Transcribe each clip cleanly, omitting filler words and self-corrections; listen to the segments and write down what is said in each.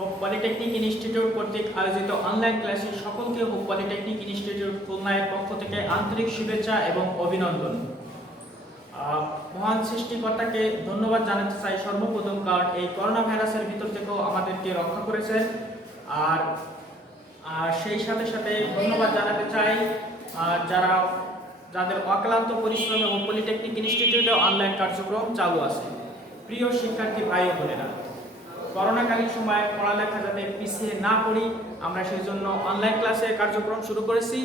Hope polytechnic institute কর্তৃক আয়োজিত online ক্লাসে সকলকে হোপ পলিটেকনিক ইনস্টিটিউট খুলনার পক্ষ থেকে আন্তরিক শুভেচ্ছা এবং অভিনন্দন। মহান সৃষ্টিকর্তাকে ধন্যবাদ জানাতে চাই সর্বপ্রথম, কারণ এই করোনা ভাইরাসের ভিতর থেকেও আমাদেরকে রক্ষা করেছেন। আর সেই সাথে সাথে ধন্যবাদ জানাতে চাই যাদের অক্লান্ত পরিশ্রম এবং পলিটেকনিক ইনস্টিটিউটে অনলাইন কার্যক্রম চালু আছে। প্রিয় শিক্ষার্থী ভাই ও বোনেরা, করোনাকালীন সময় পড়ালেখা যাতে পিছিয়ে না পড়ি, আমরা সেই জন্য অনলাইন ক্লাসে কার্যক্রম শুরু করেছি।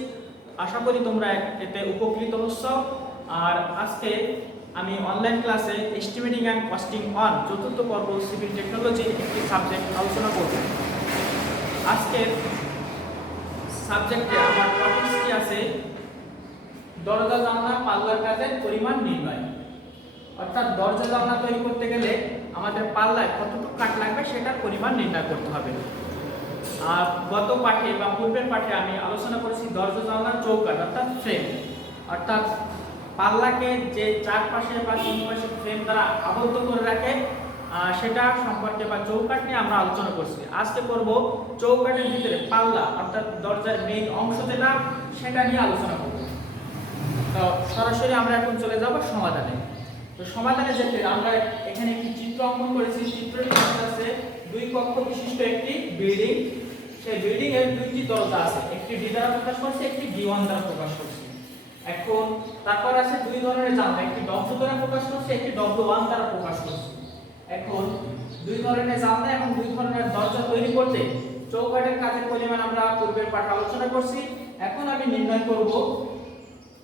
আশা করি তোমরা এতে উপকৃত হচ্ছ। আর আজকে আমি অনলাইন ক্লাসে এস্টিমেটিং অ্যান্ড কস্টিং অন চতুর্থ পর্ব সিভিল টেকনোলজির একটি সাবজেক্ট আলোচনা করব। আজকের সাবজেক্টে আমার টপিকস কি আছে? দরজা জানলা পাল্লার কাজের পরিমাণ নির্ণয়। অর্থাৎ দরজা জানলা তৈরি করতে গেলে আমাদের পাল্লায় কতটুকু কাঠ লাগবে সেটার পরিমাণ নির্ণয় করতে হবে। আর গত পাঠে বা পূর্বের পাঠে আমি আলোচনা করেছি দরজা জানলার চৌকাঠ অর্থাৎ ফ্রেম, অর্থাৎ পাল্লাকে যে চারপাশে বা তিন পাশে ফ্রেম দ্বারা আবদ্ধ করে রাখে সেটা সম্পর্কে বা চৌকাঠ নিয়ে আমরা আলোচনা করছি। আজকে করব চৌকাঠের ভিতরে পাল্লা অর্থাৎ দরজার মেইন অংশ যেটা সেটা নিয়ে আলোচনা করব। তো সরাসরি আমরা এখন চলে যাব সমাধানে। তো সমাধানে যেতে আমরা এখানে একটি চিত্র অঙ্কন করেছি। চিত্রটি আছে দুই কক্ষ বিশিষ্ট একটি বিল্ডিং। সেই বিল্ডিং এর দুইটি দরজা আছে, একটি ডি দ্বারা প্রকাশ করছে, একটি ডি1 দ্বারা প্রকাশ করছে। এখন তারপর আছে দুই ধরনের জানলা, একটি ডব্লু দ্বারা প্রকাশ করছে, একটি ডব্লু1 দ্বারা প্রকাশ করছে। এখন দুই ধরনের জানলা এবং দুই ধরনের দরজা তৈরি করতে চৌকাঠের কাজের পরিমাণ আমরা পূর্বের পাঠে আলোচনা করছি। এখন আমি নির্ণয় করব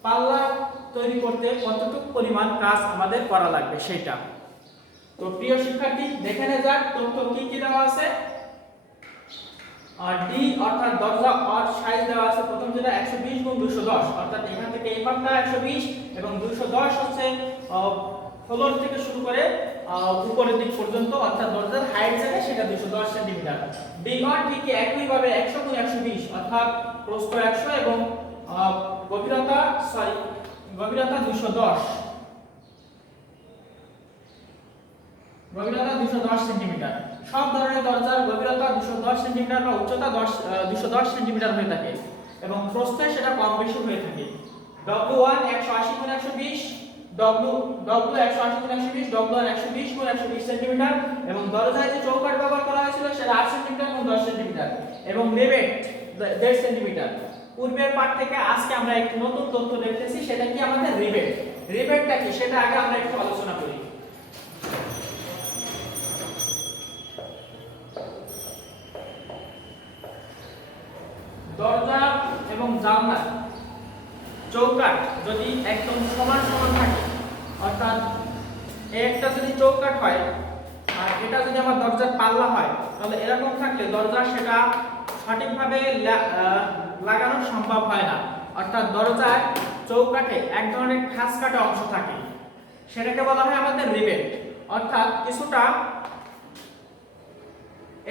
পাল্লা তৈরি করতে কতটুকু পরিমাণ কাজ আমাদের করা লাগবে সেটা। তো প্রিয় শিক্ষার্থী, দেখে নেওয়া যাক তথ্য কি কি দেওয়া আছে। আর ডি অর্থাৎ দরজা অর সাইজ দেওয়া আছে। প্রথম যেটা 120 গুণ 210, অর্থাৎ এখান থেকে এই পাটটা 120 এবং 210 হচ্ছে ফ্লোর থেকে শুরু করে উপরের দিক পর্যন্ত, অর্থাৎ দরজার হাইট যেটা সেটা 210 সেন্টিমিটার। ডি অর ঠিক একই ভাবে 100 গুণ 120, অর্থাৎ প্রস্থ 100 এবং গভীরতা 210 সেন্টিমিটার। সব ধরনের দরজার গভীরতা 210 সেন্টিমিটার বা উচ্চতা 210 সেন্টিমিটার হয়ে থাকে এবং প্রস্থে সেটা কম বেশি হয়ে থাকে। W1 180 গুণ 120, W 180 গুণ 120, W1 120 গুণ 120 সেন্টিমিটার এবং দরজায় যে চৌকাঠ ব্যবহার করা হয়েছিল সেটা 8 সেন্টিমিটার গুণ 10 সেন্টিমিটার এবং রিবেট 1.5 সেন্টিমিটার। পূর্বের পাঠ থেকে আজকে আমরা একটি নতুন তথ্য দেখতেছি, সেটা কি আমাদের রিবেট। রিবেটটা কি সেটা আগে আমরা একটু আলোচনা করি। দরজা এবং জানলা চৌকাঠ যদি একদম সমান সমান থাকে, অর্থাৎ একটা যদি চৌকাঠ হয় আর এটা যদি আমার দরজার পাল্লা হয়, তাহলে এরকম থাকলে দরজা সেটা সঠিকভাবে লাগানো সম্ভব হয় না। অর্থাৎ দরজায় চৌকাঠে এক ধরনের খাস কাটা অংশ থাকে, সেটাকে বলা হয় আমাদের রিবেট। অর্থাৎ কিছুটা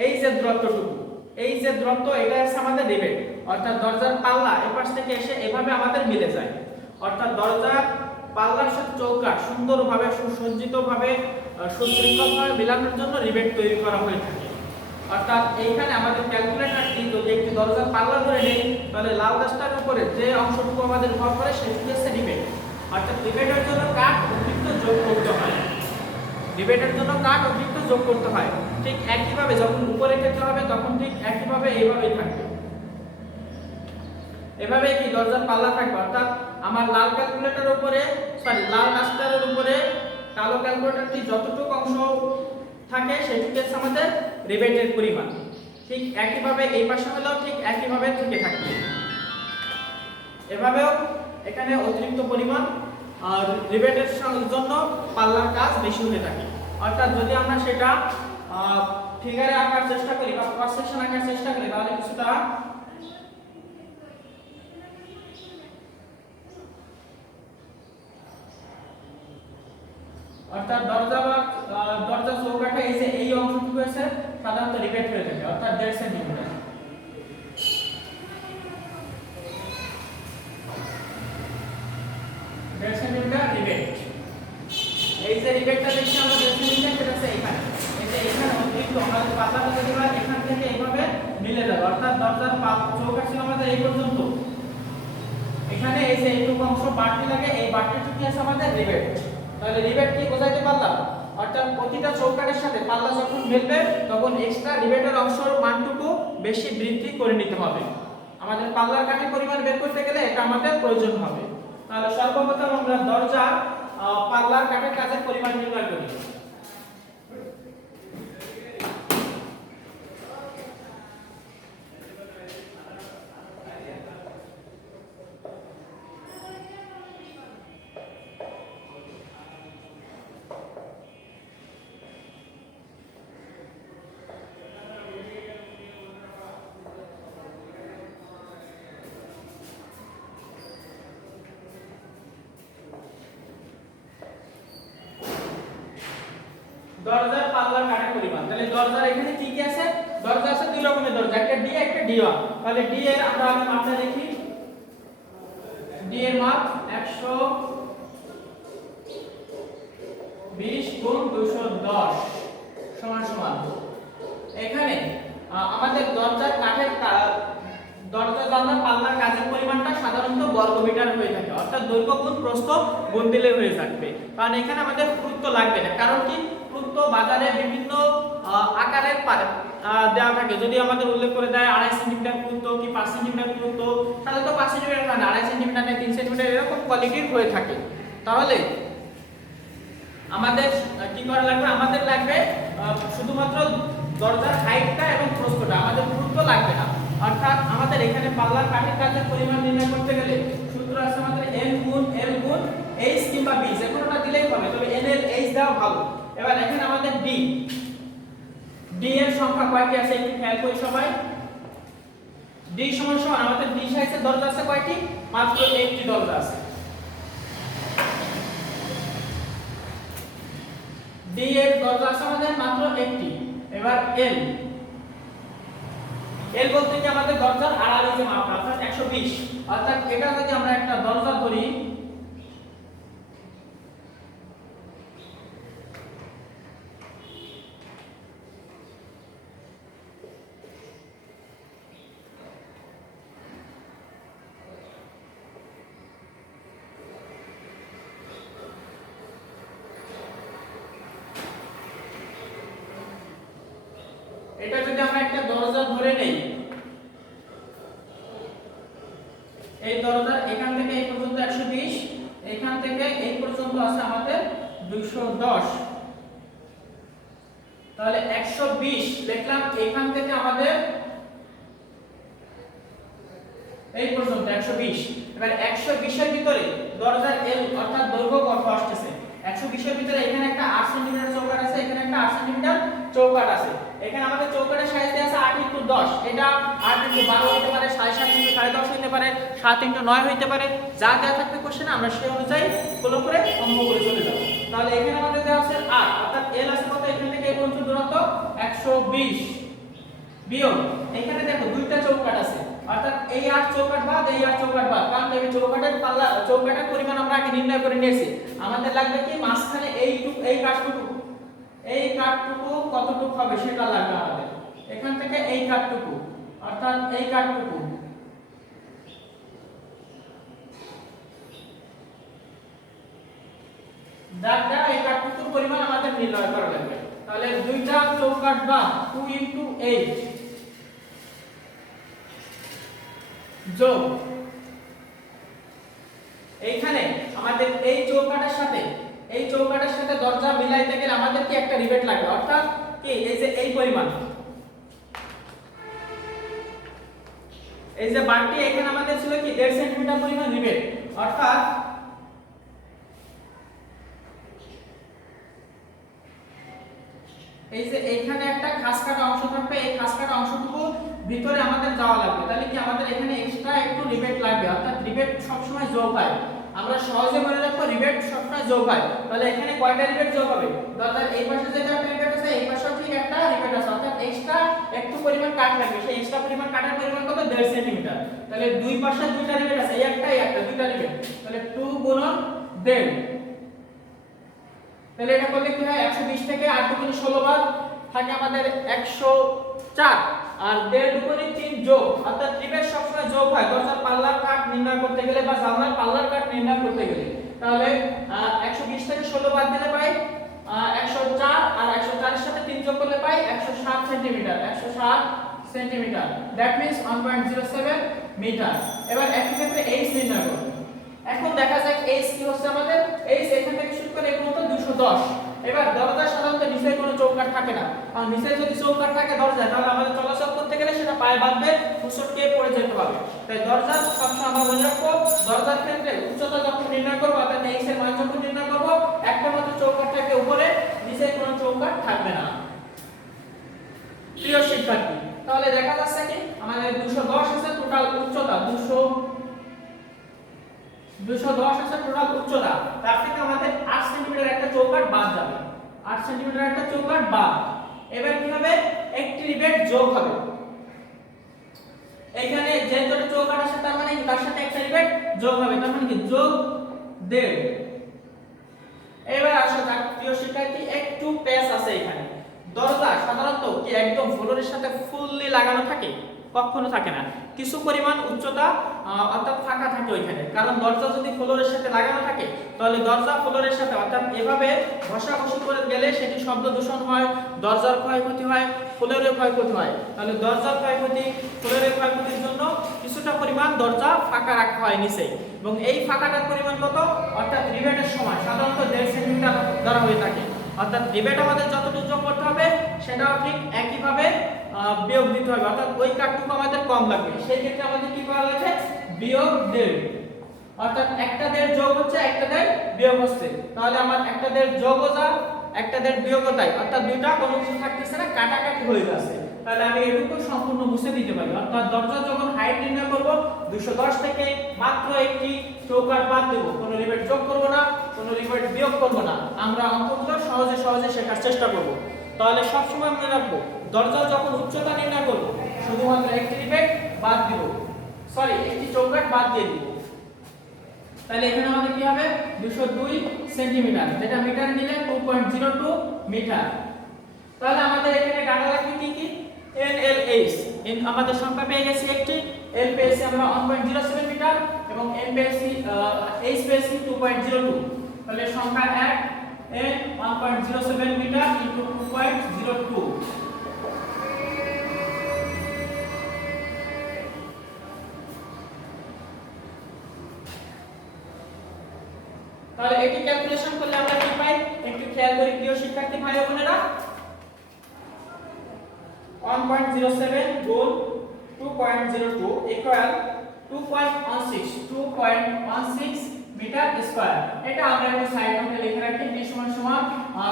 এই যে দূরত্বটুকু, এই যে দূরত্ব, এটা হচ্ছে আমাদের রিবেট। অর্থাৎ দরজার পাল্লা এপাশ থেকে এসে এভাবে আমাদের মিলে যায়। অর্থাৎ দরজার পাল্লার সাথে চৌকাঠ সুন্দরভাবে সুসজ্জিতভাবে সুশৃঙ্খলভাবে মিলানোর জন্য রিবেট তৈরি করা হয়ে থাকে। অর্থাৎ এইখানে আমাদের ক্যালকুলেটরটি যদি একটি দরজার পাল্লা ধরে নেই, তাহলে লাল দাগটার উপরে যে অংশটুকু আমাদের ভর করে সেটি হচ্ছে রিবেট। অর্থাৎ রিবেটের জন্য কাঠ অতিরিক্ত যোগ করতে হয়। রিবেটের জন্য কাঠ অতিরিক্ত যোগ করতে হয়। ঠিক একইভাবে যখন উপরে ক্ষেত্রে হবে তখন ঠিক একইভাবে এইভাবেই থাকবে। এভাবে কি দরজার পাল্লা থাকবে। অর্থাৎ আমার লাল ক্যালকুলেটরের উপরে লাল ডাস্টারের উপরে কালো ক্যালকুলেটরটি যতটুকু অংশ থাকে সেটি হচ্ছে আমাদের রিবেটের পরিমাণ। ঠিক একইভাবে এই পাশে হলেও ঠিক একইভাবে থেকে থাকবে। এভাবেও এখানে অতিরিক্ত পরিমাণ আর রিবেটের জন্য পাল্লার কাজ বেশি হয়ে থাকে। অর্থাৎ যদি আমরা সেটা ফিগারে আঁকার চেষ্টা করি বা ক্রস সেকশন আঁকার চেষ্টা করি, তাহলে কিছুটা অর্থাৎ দরজা চৌকাঠে এই যে এই অংশটুকু আছে সাধারণত রিবেট হয়ে থাকে, অর্থাৎ 1.5 সেন্টিমিটার। রিবেট, এই যে রিবেটটা দেখছি আমরা 1.5 সেন্টিমিটার, সেটা আছে এখানে। এই যে এখানে অতিরিক্ত আমাদের পাল্লাটা যদি এখান থেকে এইভাবে মিলে যাবে, অর্থাৎ দরজার চৌকাঠ ছিল আমাদের এই পর্যন্ত, এখানে এই যে এইটুকু অংশ বাড়তি লাগে, এই বাড়তিটুকু কি আছে আমাদের রিবেট। তাহলে রিবেট কি বোঝাইতে পারলাম, অর্থাৎ প্রতিটা চৌকাঠের সাথে পাল্লা যখন মিলবে তখন এক্সট্রা রিবেটের অংশের মানটুকু বেশি বৃদ্ধি করে নিতে হবে। আমাদের পাল্লার কাঠের পরিমাণ বের করতে গেলে এটা আমাদের প্রয়োজন হবে। তাহলে সর্বপ্রথম আমরা দরজার পাল্লার কাঠের কাজের পরিমাণ নির্ণয় করি। দরজার পাল্লার কাঠের পরিমাণ, তাহলে দরজার এখানে কি কি আছে, দরজা আছে দুই রকমের দরজা, একটা ডি একটা ডি1। তাহলে ডি এর আমরা আগে মাপটা দেখি। ডি এর মাপ 120 গুণ 210 সমান সমান, এখানে আমাদের দরজার কাঠের দরজা জানলার পাল্লার কাজের পরিমাণটা সাধারণত বর্গমিটার হয়ে থাকে, অর্থাৎ দৈর্ঘ্য গুণ প্রস্থ গুণ দিলে হয়ে থাকবে। কারণ এখানে আমাদের পুরুত্ব লাগবে না, কারণ কি পুরুত্ব বাজারে বিভিন্ন আকারের দেওয়া থাকে। যদি আমাদের উল্লেখ করে দেয় 2.5 সেন্টিমিটার পুরুত্ব কি 5 সেন্টিমিটার পুরুত্ব, সাধারণত 5 সেন্টিমিটার না 2.5 সেন্টিমিটার না 3 সেন্টিমিটার এরকম কোয়ালিটির হয়ে থাকে। তাহলে আমাদের কি করা লাগবে, আমাদের লাগবে শুধুমাত্র দরজার হাইটটা এবং প্রস্থটা, আমাদের পুরুত্ব লাগবে না। অর্থাৎ আমাদের এখানে পাল্লার কাঠের কাজের পরিমাণ নির্ণয় করতে গেলে সূত্র আছে আমাদের n গুণ l গুণ h কিংবা b, যে কোনোটা দিলেই হবে, তবে n l h দেওয়া ভালো। এবার এখানে আমাদের d এর সংখ্যা কয়টি আছে একটু খেয়াল করি সবাই। d সমান সমান আমাদের d সাইজের দরজা আছে কয়টি, মাত্র একটি দরজা আছে। d এর দরজা আছে আমাদের মাত্র একটি। এবার l বলতে কি আমাদের দরজার আড়াআড়ি যে মাপ, অর্থাৎ 120, অর্থাৎ এটা যদি আমরা একটা দরজা ধরি, এটা যদি আমরা একটা দরজা ধরে নেই, এই দরজা এখান থেকে এই পর্যন্ত 120, এখান থেকে এই পর্যন্ত আছে আমাদের 210, তাহলে 120 লিখলাম, এখান থেকে আমাদের এই পর্যন্ত 120। এবার 120 এর ভিতরে দরজার l অর্থাৎ দৈর্ঘ্য কত আসছে, 120 এর ভিতরে এখানে একটা 8 সেন্টিমিটার চৌকাঠ আছে, এখানে একটা 8 সেন্টিমিটার চৌকাঠ আছে। এখানে আমাদের চৌকাঠের সাইজ দেয়া আছে 8 × 10, এটা 8 × 12 হতে পারে, 7.5 × 10.5 হতে পারে, 7 × 9 হতে পারে, যা দেয়া থাকবে কোশ্চেনে আমরা সেই অনুযায়ী ফলো করে অঙ্ক করে চলে যাব। তাহলে এখানে আমাদের দেয়া আছে 8, অর্থাৎ l আছে কত, এখান থেকে এই পর্যন্ত দূরত্ব 120 বিয়োগ এখানে দেখো দুইটা চৌকাঠ আছে, অর্থাৎ এই 8 চৌকাঠ বাদ এই 8 চৌকাঠ বাদ, কারণ এই চৌকাঠের পাল্লা চৌকাঠের পরিমাণ আমরা আগে নির্ণয় করে নিয়েছি। আমাদের লাগবে কি মাঝখানে এই কাঠটুকু কতটুকু হবে সেটা লাগবে আমাদের, এখান থেকে এই কাঠটুকু, অর্থাৎ এই কাঠটুকু দাগটা, এই কাঠটুকুর পরিমাণ আমাদের নির্ণয় করা লাগবে। তাহলে দুইটা চৌকাঠ বাদ 2 × 8 যোগ এইখানে আমাদের এই চৌকাঠের সাথে দরজা মিলাইতে গেলে আমাদের কি একটা রিবেট লাগবে, অর্থাৎ কি এই যে এই পরিমাণ, এই যে বারটি এখানে আমাদের ছিল কি 1.5 সেন্টিমিটার পরিমাণ রিবেট, অর্থাৎ এই যে এইখানে একটা খাস কাটা অংশ থাকবে, এই খাস কাটা অংশটুকু ভিতরে আমাদের যাওয়া লাগবে। তাহলে কি আমাদের এখানে এক্সট্রা একটু রিবেট লাগবে, অর্থাৎ রিবেট সবসময় যোগ হয়, আমরা সহজে মনে রাখবো রিবেট সবসময় যোগ হয়। তাহলে এখানে কয়টা রিবেট যোগ হবে, দরজার এই পাশে যে একটা রিবেট আছে, এই পাশেও ঠিক একটা রিবেট আছে, অর্থাৎ এক্সট্রা একটু পরিমাণ কাট লাগবে। সেই এক্সট্রা পরিমাণ কাটার পরিমাণ কত, 1.5 সেন্টিমিটার। তাহলে দুই পাশে দুইটা রিবেট আছে, এই একটা দুইটা রিবেট, তাহলে 2 × 1.5। তাহলে এটা করলে কি হয়, 120 থেকে 8 × 16 বাদ থাকে আমাদের 104 আর 1.5 যোগ, অর্থাৎ রিবেট সবসময় যোগ হয় দরজার পাল্লার কাট নির্ণয় করতে গেলে বা জানলার পাল্লার কাট নির্ণয় করতে গেলে। তাহলে 120 থেকে 16 বাদ দিলে পাই 104 আর 104 এর সাথে 3 যোগ করলে পাই 107 centimetre, 107 centimetre, that means 1.07 metre. এবার একই ক্ষেত্রে h নির্ণয় করব। এখন দেখা যাক h কি হচ্ছে আমাদের, h এখান থেকে শুরু করে এই পর্যন্ত 210। এবার দরজা সাধারণত নিচে কোনো চৌকাঠ থাকে না, আর নিচে যদি চৌকাঠ থাকে দরজা, তাহলে আমাদের চলাচল করতে গেলে সেটা পায়ে বাঁধবে, হুঁচটকে পড়ে যেতে হবে। তাই দরজা সবসময় আমরা মনে রাখবো, দরজার ক্ষেত্রে উচ্চতা যখন নির্ণয় করবো অর্থাৎ h এর মান যখন নির্ণয় করবো, একটা মাত্র চৌকাঠ থাকবে উপরে, নিচে কোনো চৌকাঠ থাকবে না। প্রিয় শিক্ষার্থী, তাহলে দেখা যাচ্ছে কি আমাদের 210 আছে টোটাল উচ্চতা, 210 আছে টোটাল উচ্চতা, তার থেকে আমাদের 8 সেন্টিমিটার একটা চৌকাঠ বাদ যাবে, 8 সেন্টিমিটার একটা চৌকাঠ বাদ। এবার কি হবে, একটি রিবেট যোগ হবে। এখানে যে দুটো চৌকাঠ আছে তার মানে কি তার সাথে একটা রিবেট যোগ হবে, তার মানে কি যোগ 1.5। এবার আসো যাক প্রিয় শিক্ষার্থী, একটু পেচ আছে এখানে। দরজা সাধারণত কি একদম ফ্লোরের সাথে ফুললি লাগানো থাকে? কখনো থাকে না, কিছু পরিমাণ উচ্চতা অর্থাৎ ফাঁকা থাকে ওইখানে। কারণ দরজা যদি ফ্লোরের সাথে লাগানো থাকে তাহলে দরজা ফ্লোরের সাথে অর্থাৎ এভাবে ঘষাঘষি করে গেলে সেটি শব্দ দূষণ হয়, দরজার ক্ষয়ক্ষতি হয়, ফ্লোরের ক্ষয়ক্ষতি হয়। তাহলে দরজার ক্ষয়ক্ষতি, ফ্লোরের ক্ষয়ক্ষতির জন্য কিছুটা পরিমাণ দরজা ফাঁকা রাখা হয় নিচে, এবং এই ফাঁকাটার পরিমাণ কত, অর্থাৎ রিবেটের সময় সাধারণত 1.5 সেন্টিমিটার ধরা হয়ে থাকে। অর্থাৎ রিবেট আমাদের যতটুকু যোগ করতে হবে সেটাও ঠিক একইভাবে বিয়োগ দিতে হবে, অর্থাৎ ওই কাটটুকু আমাদের কম লাগবে। সেই ক্ষেত্রে আমাদের কি করা হয়েছে, বিয়োগ 1.5, অর্থাৎ একটা 1.5 যোগ হচ্ছে একটা 1.5 বিয়োগ হচ্ছে। তাহলে আমার একটা 1.5 যোগও যা একটা 1.5 বিয়োগও তাই, অর্থাৎ দুইটা কোনো কিছু থাকতেছে না, কাটাকাটি হয়ে যাচ্ছে। তাহলে আমি এটুকু সম্পূর্ণ মুছে দিতে পারি। অর্থাৎ দরজা যখন হাইট নির্ণয় করব 210 থেকে মাত্র একটি চৌকাঠ বাদ দেব, কোনো রিবেট যোগ করব না, কোনো রিবেট বিয়োগ করব না। আমরা অঙ্কগুলো সহজে শেখার চেষ্টা করব। তাহলে সব সময় মনে রাখবো, দরজা যখন উচ্চতা নির্ণয় করব শুধুমাত্র একটি রিবেট বাদ দিব, একটি চৌকাঠ বাদ দিয়ে দিব। তাহলে এখানে আমাদের কি হবে, 202 সেন্টিমিটার, যেটা মিটার নিলে 2.02 মিটার। তাহলে আমাদের এখানে ডাটা লাগবে কি কি, n l h। আমাদের সংখ্যা পেয়ে গেছি একটি, l পেয়েছি আমরা 1.07 মিটার এবং n পেয়েছি h পেয়েছি 2.02। তাহলে সংখ্যা 1 n 1.07 মিটার ইনটু 2.02। তাহলে এটি ক্যালকুলেশন করলে আমরা কি পাই, একটু খেয়াল করি প্রিয় শিক্ষার্থী ভাই ও বোনেরা। 1.07 গুণ 2.02 ইকুয়াল 2.16 মিটার স্কয়ার। এটা আমরা একটু সাইড নোটে লিখে রাখি, d সমান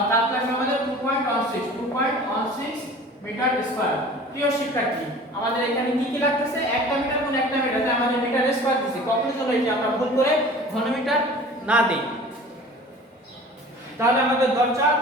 তাপ লাগবে আমাদের 2.16 মিটার স্কয়ার। প্রিয় শিক্ষার্থী, আমাদের এখানে কি কি লাগতেছে, একটা মিটার গুণ একটা মিটার, তাই আমাদের মিটার স্কয়ার দিছি। কখনো যেন এটি আমরা ভুল করে ঘনমিটার না দেই। তাহলে আমাদের দরজার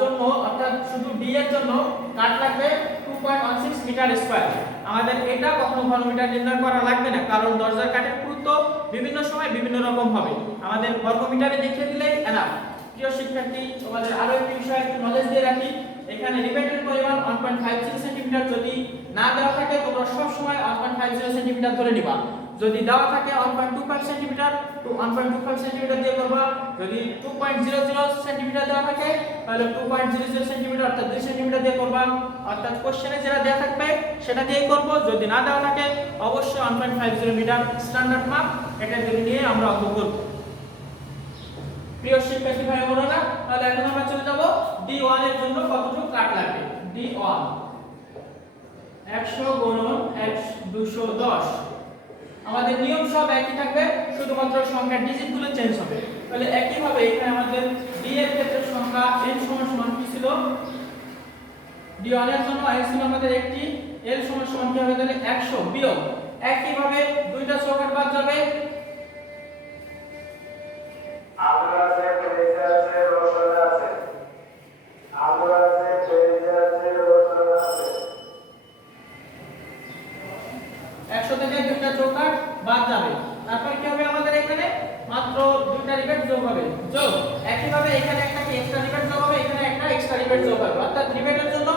জন্য অর্থাৎ শুধু ডি এর জন্য কাট লাগবে 2.16 মিটার স্কয়ার। আমাদের এটা কখনো ঘনমিটার নির্ণয় করা লাগবে না, কারণ দরজার কাঠের পুরুত্ব বিভিন্ন সময় বিভিন্ন রকম হবে, আমাদের বর্গমিটারে দেখিয়ে দিলেই এনাফ। প্রিয় শিক্ষার্থী, তোমাদের আরো একটি বিষয় একটু নলেজ দিয়ে রাখি, এখানে রিবেটের পরিমাণ 1.50 সেন্টিমিটার যদি না দেওয়া থাকে তোমরা সব সময় 1.50 সেন্টিমিটার ধরে নিবা। যদি দেওয়া থাকে 1.25 সেন্টিমিটার তো 1.25 সেন্টিমিটার দিয়ে করবা। যদি 2.00 সেন্টিমিটার দেওয়া থাকে তাহলে 2.00 সেন্টিমিটার অর্থাৎ 2 সেন্টিমিটার দিয়ে করবা। অর্থাৎ কোশ্চেনে যেটা দেওয়া থাকবে সেটা দিয়েই করব। যদি না দেওয়া থাকে অবশ্যই 1.50 মিটার স্ট্যান্ডার্ড মাপ, এটা যদি নিয়ে আমরা অঙ্ক করব। প্রিয় শিক্ষার্থী ভাই বোনেরা, তাহলে এখন আমরা চলে যাব D1 এর জন্য কতটুকু কাট লাগবে। D1 100 গুণন 210। আমাদের নিয়ম সব একই থাকবে, শুধুমাত্র সংখ্যার ডিজিট গুলো চেঞ্জ হবে। তাহলে একই ভাবে এখানে আমাদের d এর ক্ষেত্রে সংখ্যা n সমান কি ছিল, d1 এর জন্য n ছিল আমাদের একটি, l সমান কি হবে তাহলে 100 বিয়োগ, একই ভাবে দুইটা চৌকাঠ বাদ যাবে, আলু আছে, পেঁয়াজ আছে, রসুন আছে, আলু আছে, পেঁয়াজ আছে, রসুন আছে, 100 থেকে দুইটা চৌকাঠ বাদ যাবে। তারপর কি হবে আমাদের এখানে মাত্র দুইটা রিবেট যোগ হবে, যোগ একই ভাবে এখানে একটা এক্সট্রা রিবেট যোগ হবে, এখানে একটা এক্সট্রা রিবেট যোগ হবে। অর্থাৎ রিবেটের জন্য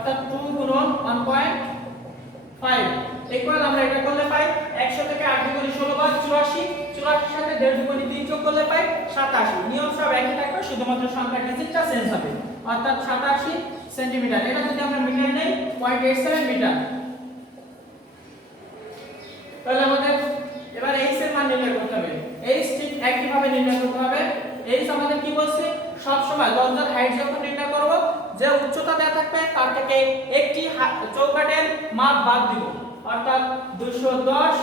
অর্থাৎ 2 গুণন 1.5 ইকুয়াল আমরা এটা করলে পাই 100 থেকে 8 দুগুণে 16 বার 84, 84 সাথে 1.5 দুগুণে 3 যোগ করলে পাই 87। নিয়ম সব একই থাকবে, শুধুমাত্র সংখ্যা ডিজিটটা চেঞ্জ হবে, অর্থাৎ 87 সেন্টিমিটার। এটা যদি আমরা মিটার নেই 0.87 মিটার। তাহলে আমাদের এবার h এর মান নির্ণয় করতে হবে। h ঠিক একই ভাবে নির্ণয় করতে হবে। h আমাদের কি বলছে, সব সময় দরজার হাইট যখন নির্ণয় করব, যে উচ্চতা দেওয়া থাকবে তার থেকে একটি চৌকাঠের মাপ বাদ দিব, অর্থাৎ 210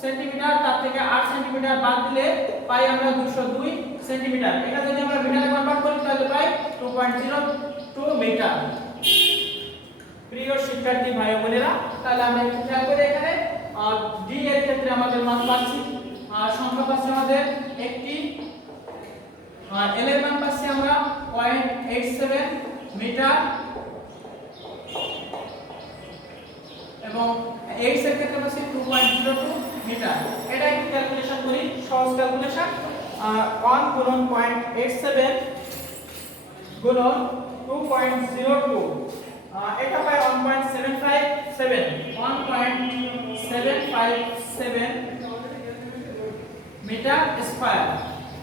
সেন্টিমিটার, তার থেকে 8 সেন্টিমিটার বাদ দিলে পাই আমরা 202 সেন্টিমিটার। এটা যদি আমরা মিটারে কনভার্ট করি তাহলে পাই 2.02 মিটার। প্রিয় শিক্ষার্থী ভাই বোনেরা, তাহলে আমরা একটু খেয়াল করি এখানে d এর ক্ষেত্রে আমাদের মান পাচ্ছি, সংখ্যা পাচ্ছি আমাদের একটি, l এর মান পাচ্ছি আমরা 0.87 মিটার, এবং h এর ক্ষেত্রে পাচ্ছি 2.02 মিটার। এটা একটু ক্যালকুলেশন করি, সহজ ক্যালকুলেশন। 1 গুণন 0.87 গুণন 2.02, এটা পাই 1.757 মিটার স্কয়ার।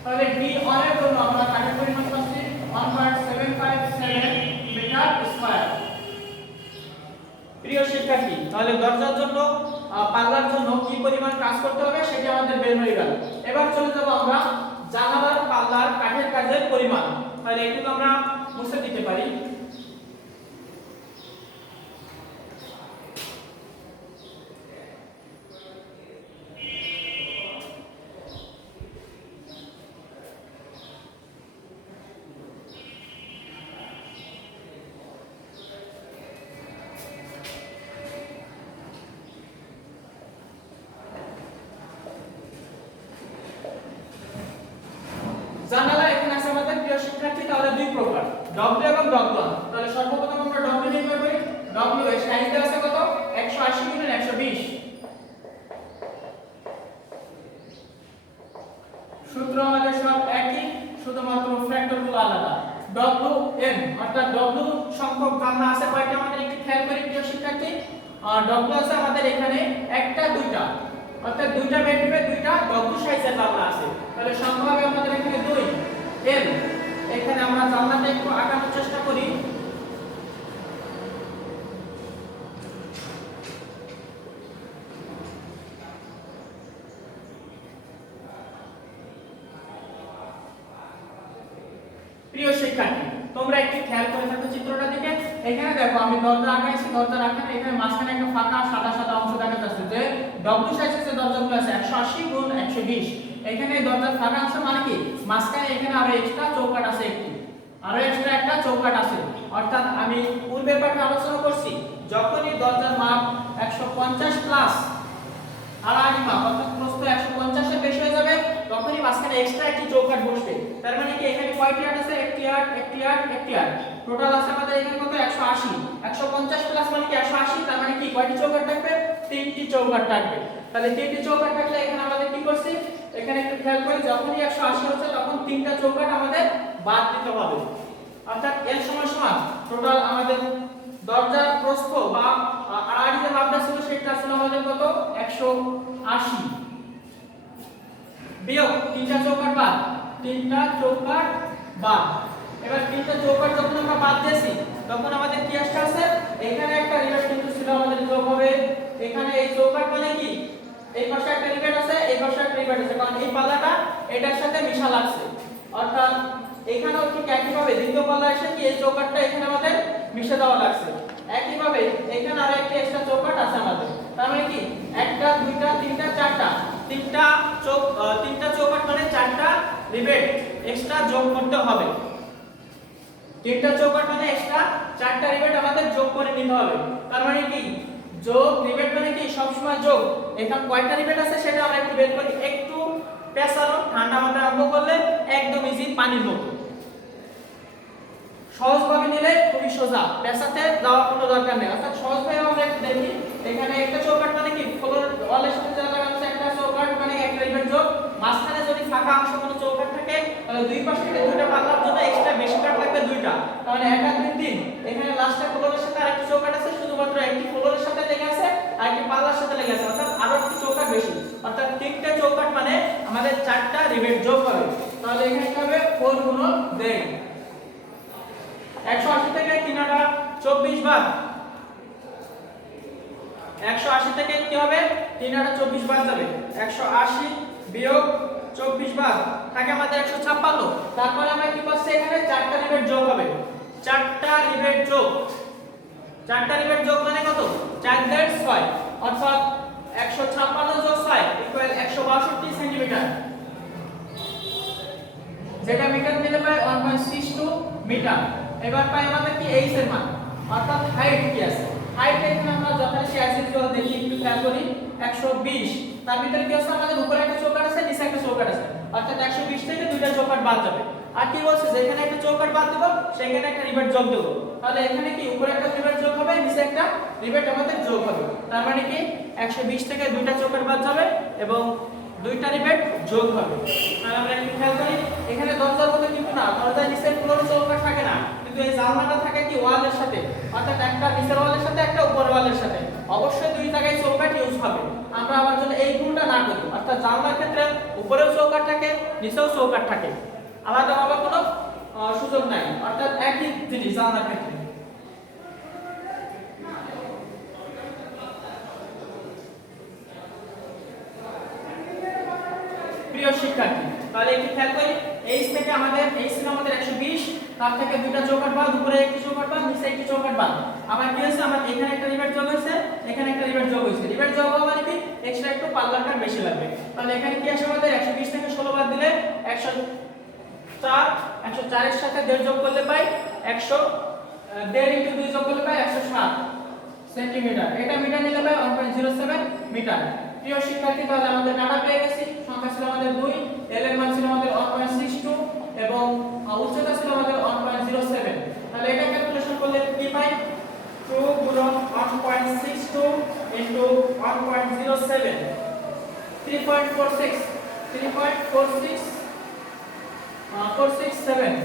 তাহলে d অন এর জন্য আমরা কাঠের পরিমাণ পাচ্ছি 1.757 মিটার স্কয়ার। প্রিয় শিক্ষার্থী, তাহলে দরজার জন্য পাল্লার জন্য কি পরিমাণ কাজ করতে হবে সেটা আমাদের বের হয়ে গেল। এবার চলে যাব আমরা জানালার পাল্লার কাঠের কাজের পরিমাণ। তাহলে একটু আমরা মুছে দিতে পারি। জানালা এখানে আছে আমাদের প্রিয় শিক্ষার্থী, তাহলে দুই প্রকার, ডব্লিউ এবং ডব্লিউ1। তাহলে সর্বপ্রথম আমরা ডব্লিউ নির্ণয় করি। ডব্লিউ এর সাইজ দেওয়া আছে কত, 180 গুণন 120। সূত্র আমাদের সব একই, শুধুমাত্র ফ্যাক্টর গুলো আলাদা। ডব্লিউএন অর্থাৎ ডব্লিউ সংখ্যক জানলা আছে কয়টা আমাদের একটু খেয়াল করি প্রিয় শিক্ষার্থী। ডব্লিউ আছে আমাদের এখানে একটা দুইটা, অর্থাৎ দুইটা বেডরুমে দুইটা ডব্লিউ সাইজের জানলা আছে। তাহলে সংখ্যা হবে আমাদের এখানে 2। এল এখানে আমরা জানলাটা একটু আঁকানোর চেষ্টা করি। প্রিয় শিক্ষার্থী, তোমরা একটু খেয়াল করে থাকো চিত্রটা দিকে। এখানে দেখো আমি দরজা আঁকাইছি, দরজা রাখার এখানে মাঝখানে একটা ফাঁকা সাদা সাদা অংশ দেখা যাচ্ছে, যে ডব্লিউ সাইজের যে দরজাগুলো আছে 180 গুণ 120। এখানে দরজার ফাঁকা অংশ মানে কি, মাঝখানে এখানে আরো এক্সট্রা চৌকাঠ আছে, একটি আরো এক্সট্রা একটা চৌকাঠ আছে। অর্থাৎ আমি পূর্বের পাঠে আলোচনা করছি, যখনই দরজার মাপ 150 প্লাস আড়াআড়ি মাপ, অর্থাৎ প্রস্থ 150 এর বেশি হয়ে যাবে, তখনই মাঝখানে এক্সট্রা একটি চৌকাঠ বসবে। তার মানে কি এখানে কয়টি আট আছে, একটি আট, একটি আট, একটি আট, টোটাল আছে আমাদের এখানে কত, 180। 150 প্লাস মানে কি 180, তার মানে কি কয়টি চৌকাঠ থাকবে, তিনটি চৌকাঠ থাকবে। তাহলে তিনটি চৌকাঠ থাকলে এখানে আমাদের কি করছি, এখানে একটু খেয়াল করি, যখনই 180 হচ্ছে তখন তিনটা চৌকাঠ আমাদের বাদ দিতে হবে। অর্থাৎ এল সমান সমান টোটাল আমাদের দরজার প্রস্থ বা আড়াআড়ি যে মাপটা ছিল সেটা ছিল আমাদের কত, 180 বিয়োগ তিনটা চৌকাঠ বাদ, তিনটা চৌকাঠ বাদ। এবার তিনটা চৌকাঠ যখন আমরা বাদ দিয়েছি তখন আমাদের কি আসছে, এখানে একটা রিবেট কিন্তু ছিল আমাদের যোগ হবে। এখানে এই চৌকাঠ মানে কি, এই পাশে একটা রিবেট আছে, এই পাশে একটা রিবেট আছে, কারণ এই পাল্লাটা এটার সাথে মিশা লাগছে। অর্থাৎ এখানেও ঠিক একইভাবে দ্বিতীয় পাল্লা এসে কি এই চৌকাঠটা এখানে আমাদের মিশে দেওয়া লাগছে। একইভাবে এখানে আরো একটা এক্সট্রা চৌকাঠ আছে আমাদের, তার মানে কি একটা দুইটা তিনটা চারটা, তিনটা চৌকাঠ মানে চারটা রিবেট এক্সট্রা যোগ করতে হবে। তিনটা চৌকাঠ মানে এক্সট্রা চারটা রিবেট আমাদের যোগ করে নিতে হবে। তার মানে কি যোগ রিবেট মানে কি সব সময় যোগ। এখানে কয়টা রিবেট আছে সেটা আমরা একটু বের করি। একটু পেছানো ঠান্ডা মাথায় অঙ্ক করলে একদম ইজি, পানির মতো। সহজভাবে নিলে খুবই সোজা, পেছাতে যাওয়ার কোনো দরকার নেই। অর্থাৎ সহজভাবে আমরা একটু দেখি, এখানে একটা চৌকাঠ মানে কি ফ্লোর ওয়ালের সাথে যা লাগানো একটা চৌকাঠ মানে একটা রিবেট যোগ। মাঝখানে যদি ফাঁকা অংশ কোনো চৌকাঠ থাকে তাহলে দুই পাশ থেকে দুইটা পাল্লার জন্য এক্সট্রা বেশি কাট লাগবে দুইটা, তাহলে 1 2 3। এখানে লাস্টে ফ্লোরের সাথে আরেকটা চৌকাঠ চারটা রিবেট যোগ হবে। তাহলে এখানে কি হবে 4 গুণন দেড়। 180 থেকে 3/24 বাদ, 180 থেকে কি হবে 3/24 বাদ যাবে, 180 বিয়োগ 24 বাদ থাকে আমাদের 156। তারপরে আমরা কি করছি এখানে চারটা রিবেট যোগ হবে, চারটা রিবেট যোগ, চারটা রিবেট যোগ মানে কত 4 দেড় 6, অর্থাৎ 156 যোগ 6 ইকুয়াল 162 সেন্টিমিটার, যেটা মিটার দিলে পাই 1.62 মিটার। এবার পাই আমাদের কি এইচ এর মান, অর্থাৎ হাইট কি আছে, হাইট এখানে আমরা যথারীতি অ্যাজ ইউজুয়াল দেখি, একটু খেয়াল করি 120। তার ভিতরে কি আছে আমাদের উপরে একটা চৌকাঠ আছে নিচে একটা চৌকাঠ আছে, অর্থাৎ 120 থেকে দুইটা চৌকাঠ বাদ যাবে। আর কি বলছে যে এখানে একটা চৌকাঠ বাদ দেব সেখানে একটা রিবেট যোগ দেব, তাহলে এখানে কি উপরে একটা রিবেট যোগ হবে নিচে একটা রিবেট আমাদের যোগ হবে। তার মানে কি 120 থেকে দুইটা চৌকাঠ বাদ যাবে এবং দুইটা রিবেট যোগ হবে। তাহলে আমরা একটু খেয়াল করি এখানে দরজার মধ্যে কিন্তু না, দরজার নিচে পুরো চৌকাঠ থাকে না, কিন্তু এই জানলাটা থাকে কি ওয়ালের সাথে, অর্থাৎ একটা নিচের ওয়ালের সাথে একটা উপরের ওয়ালের সাথে, অবশ্যই দুই জায়গায় চৌকাঠ ইউজ হবে। আমরা আবার জন্য এই ভুলটা না করি, অর্থাৎ জানলার ক্ষেত্রে উপরেও চৌকাঠ থাকে নিচেও চৌকাঠ থাকে, আলাদাভাবে কোনো সুযোগ নাই, অর্থাৎ একই জিনিস জানলার ক্ষেত্রে। প্রিয় শিক্ষার্থী, তাহলে একটু খেয়াল করি এইচ থেকে আমাদের এইচ ছিল আমাদের 120, তার থেকে দুইটা চৌকাঠ বাদ, উপরে একটি চৌকাঠ বাদ নিচে একটি চৌকাঠ বাদ। আবার কি হয়েছে আমার এখানে একটা রিবেট যোগ হয়েছে এখানে একটা রিবেট যোগ হয়েছে, রিবেট যোগ হওয়া মানে কি এক্সট্রা একটু পাল্লাটা বেশি লাগবে। তাহলে এখানে কি আসে আমাদের 120 থেকে 16 বাদ দিলে 104, 104 এর সাথে 1.5 যোগ করলে পাই 100, 1.5 ইনটু 2 যোগ করলে পাই 107 সেন্টিমিটার, এটা মিটার নিলে পাই 1.07 মিটার। প্রিয় শিক্ষার্থী, তাহলে আমাদের ডাটা পেয়ে গেছি, সংখ্যা ছিল আমাদের 2, এল এর মান ছিল আমাদের 1.62 এবং উচ্চতা ছিল আমাদের 1.07। তাহলে এটা ক্যালকুলেশন করলে কি পাই 2 গুণন 1.62 ইনটু 1.07 3.47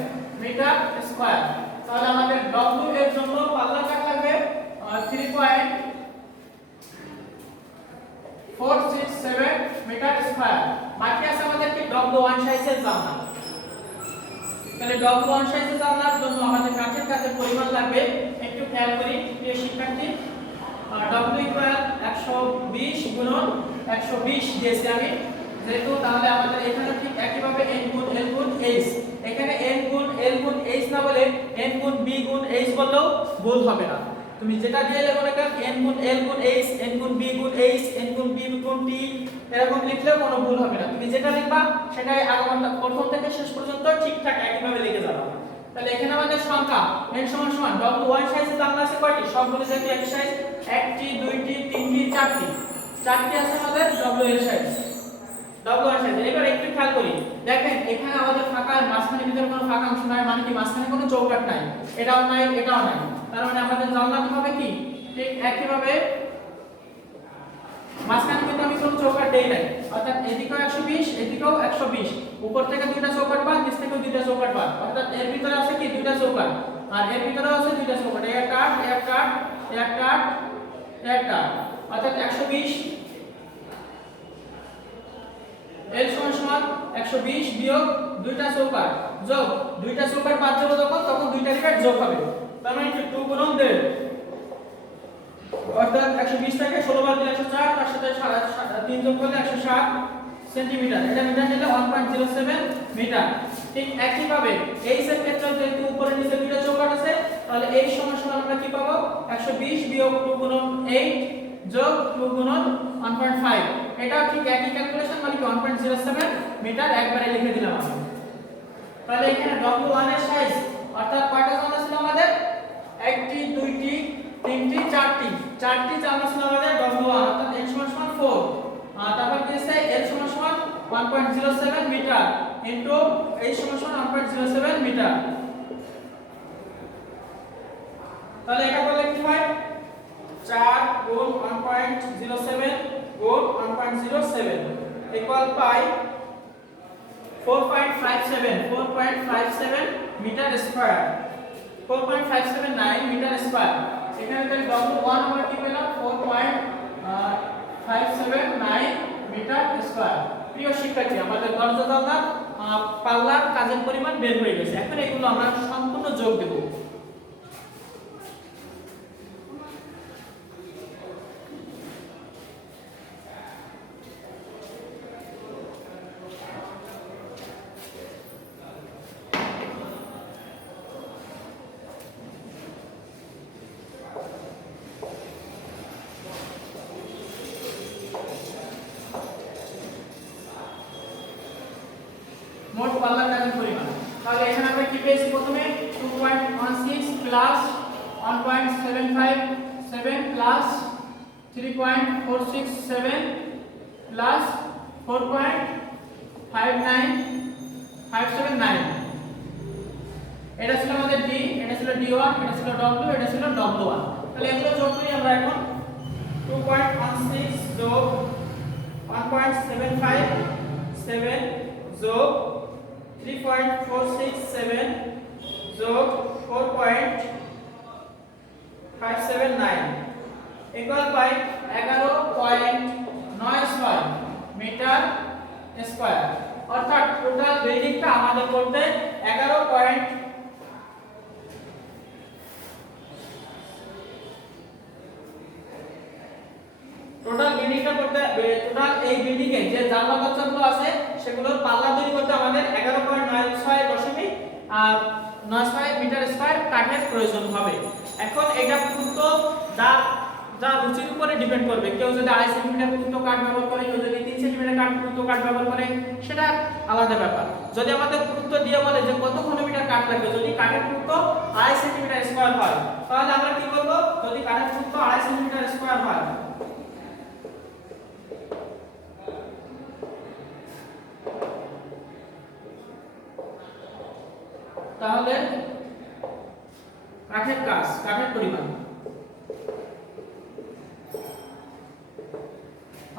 মিটার স্কয়ার। তাহলে আমাদের W এর জন্য পাল্লা কাট লাগবে 3.467 মিটার স্কয়ার। বাকি আছে আমাদের কি W1 সাইজের জানলা। তাহলে W1 সাইজের জানলার জন্য আমাদের কাঠের পরিমাণ লাগবে, একটু খেয়াল করি প্রিয় শিক্ষার্থী। W ইকুয়াল 120 গুণন 120 দিয়েছি আমি যেহেতু, তাহলে আমাদের এখানে ঠিক একইভাবে n গুণ l গুণ h, এখানে n গুণ l গুণ h না বলে n গুণ b গুণ h বললেও ভুল হবে না। তুমি যেটা দিয়ে লেখো না কেন n গুণ l গুণ h, n গুণ b গুণ h, n গুণ b গুণ t এরকম লিখলেও কোনো ভুল হবে না। তুমি যেটা লিখবা সেটাই আগমনটা প্রথম থেকে শেষ পর্যন্ত ঠিকঠাক একইভাবে লিখে যাবা। তাহলে এখানে আমাদের সংখ্যা n সমান সমান W1 সাইজের জানলা আছে কয়টি, সবগুলো যেহেতু এক সাইজ, একটি দুইটি তিনটি চারটি, চারটি আছে আমাদের W এর সাইজ, W1 সাইজ। এবার একটু খেয়াল করি, দেখেন এখানে আমাদের ফাঁকা মাঝখানে ভিতরে কোনো ফাঁকা অংশ নাই, মানে কি মাঝখানে কোনো চৌকাঠ নাই, এটাও নাই এটাও নাই, তার মানে আমাদের জানলাটি হবে কি ঠিক একইভাবে মাঝখানে কিন্তু আমি কোনো চৌকাঠ দেই নাই, অর্থাৎ এদিকেও 120 এদিকেও 120, উপর থেকে দুইটা চৌকাঠ বাদ নিচ থেকে দুইটা চৌকাঠ বাদ, অর্থাৎ এর ভিতরে আছে কি দুইটা চৌকাঠ আর এর ভিতরেও আছে দুইটা চৌকাঠ, একটা একটা একটা একটা, অর্থাৎ 120 l সমান সমান 120 বিয়োগ দুইটা চৌকাঠ যোগ দুইটা চৌকাঠ বাদ যাবে তখন দুইটা রিবেট যোগ হবে, তার মানে 2 গুণন 1.5, অর্থাৎ 120 থেকে 16 বাদ দিলে 104, তার সাথে 3 যোগ করলে 107 সেন্টিমিটার, এটা মিটার নিলে 1.07 মিটার। ঠিক একইভাবে h এর ক্ষেত্রে যেহেতু উপরে নিচে দুইটা চৌকাঠ আছে, তাহলে h সমান সমান আমরা কি পাবো 120 বিয়োগ 2 গুণন 8 যোগ 2 গুণন 1.5, এটা ঠিক একই ক্যালকুলেশন, মানে কি 1.07 মিটার একবারে লিখে দিলাম আমরা। তাহলে এখানে W1 এর সাইজ অর্থাৎ কয়টা জানলা ছিল আমাদের, একটি দুইটি তিনটি চারটি, চারটি জানলা ছিল আমাদের W1, অর্থাৎ n সমান সমান 4, তারপর কি আছে l সমান সমান 1.07 মিটার ইনটু h সমান সমান 1.07 মিটার। তাহলে এটা করলে কি হয় 4 গুণ 1.07 গুণ 1.07 ইকুয়াল পাই 4.57 মিটার স্কয়ার, 4.579 মিটার স্কয়ার। এখানে তাহলে W1 আমরা কি পেলাম 4.579 মিটার স্কয়ার। প্রিয় শিক্ষার্থী, আমাদের দরজা জানলা পাল্লার কাজের পরিমাণ বের হয়ে গেছে। এখন এগুলো আমরা সম্পূর্ণ যোগ দেব। মোট পাল্লার কাজের পরিমাণ, তাহলে এখানে আমরা কি পেয়েছি? প্রথমে 2.16 প্লাস 1.757 প্লাস 3.467 প্লাস 4.59579। এটা ছিল আমাদের ডি, এটা ছিল ডি1, এটা ছিল ডব্লিউ, এটা ছিল ডব্লিউ1। তাহলে এগুলো যোগ করি আমরা এখন। 2.16 যোগ 1.757 যোগ 3.467 যোগ 4.579 ইকুয়াল পাই 11.96 মিটার স্কয়ার। অর্থাৎ টোটাল বিল্ডিংটা আমাদের করতে 11. টোটাল বিল্ডিংটা করতে টোটাল এই বিল্ডিং এ যে জানলা দরজাগুলো আছে সেগুলোর পাল্লা তৈরি করতে আমাদের 11.96 মিটার স্কয়ার কাঠের প্রয়োজন হবে। এখন এটা পুরো যা রুচির উপরে ডিপেন্ড করবে। কেউ যদি 2.5 সেন্টিমিটার পুরো কাঠ ব্যবহার করে, কেউ যদি 3 সেন্টিমিটার পুরো কাঠ ব্যবহার করে, সেটা আলাদা ব্যাপার। যদি আমাদের পুরো দিয়ে বলে যে কত ঘনমিটার কাঠ লাগবে, যদি কাঠের পুরো 2.5 সেন্টিমিটার স্কয়ার হয়, তাহলে আমরা কি করব? যদি কাঠের পুরো 2.5 সেন্টিমিটার স্কয়ার হয়, তাহলে কাঠের কাজ, কাঠের পরিমাণ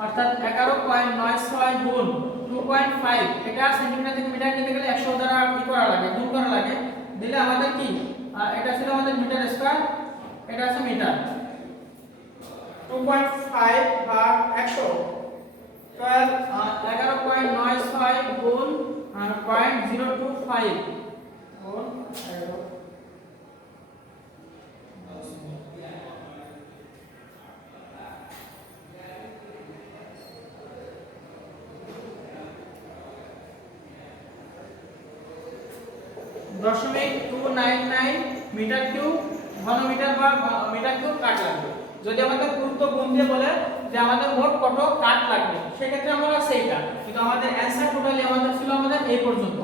অর্থাৎ 11.96 গুণ 2.5, এটা সেন্টিমিটার থেকে মিটার নিতে গেলে 100 দ্বারা কি করা লাগে? গুণ করা লাগে। দিলে আমাদের কি, এটা ছিল আমাদের মিটার স্কয়ার, এটা আছে মিটার। 2.5 ভাগ 100, 11.96 গুণ 0.025 গুণ 11। দশমিক 299 মিটার কিউব ঘনমিটার বা মিটার কিউব কাঠ লাগবে। যদি আমাদের পুরুত্ব গুণ দিয়ে বলে যে আমাদের মোট কত কাঠ লাগবে, সেক্ষেত্রে আমরা সেইটা, কিন্তু আমাদের অ্যানসার টোটালি আমাদের ছিল আমাদের এই পর্যন্ত।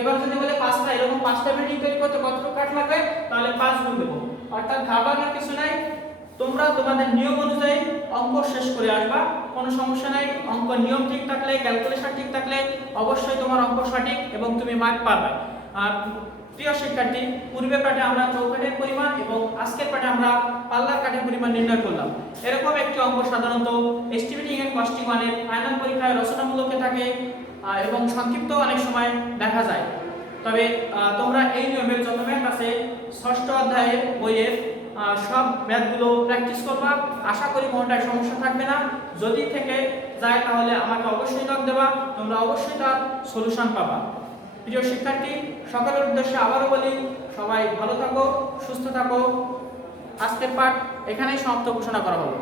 এবার যদি বলে 5টা, এরকম 5টা বিল্ডিং তৈরি করতে কতটুকু কাঠ লাগবে, তাহলে 5 গুণ দেব। অর্থাৎ ঘাবড়ানোর কিছু নাই, তোমরা তোমাদের নিয়ম অনুযায়ী অঙ্ক শেষ করে আসবা, কোনো সমস্যা নাই। অঙ্ক নিয়ম ঠিক থাকলে, ক্যালকুলেশন ঠিক থাকলে অবশ্যই তোমার অঙ্ক সঠিক এবং তুমি মার্ক পাবে। আর প্রিয় শিক্ষার্থী, পূর্বের পাঠে আমরা চৌকাঠের পরিমাণ এবং আজকের পাঠে আমরা পাল্লার কাঠের পরিমাণ নির্ণয় করলাম। এরকম একটি অঙ্ক সাধারণত এস্টিমেটিং এন্ড কস্টিং মানের ফাইনাল পরীক্ষায় রচনামূলকে থাকে এবং সংক্ষিপ্ত অনেক সময় দেখা যায়। তবে তোমরা এই নিয়মের যত ম্যাথ আছে 6ষ্ঠ অধ্যায়ের বইয়ের সব ম্যাথগুলো প্র্যাকটিস করবা। আশা করি কোনটায় সমস্যা থাকবে না। যদি থেকে যায় তাহলে আমাকে অবশ্যই নক দেবা, তোমরা অবশ্যই তার সলিউশন পাবা। প্রিয় শিক্ষার্থী, সকলের উদ্দেশ্যে আবারও বলি, সবাই ভালো থাকো, সুস্থ থাকো। আজকের পাঠ এখানেই সমাপ্ত ঘোষণা করা হলো।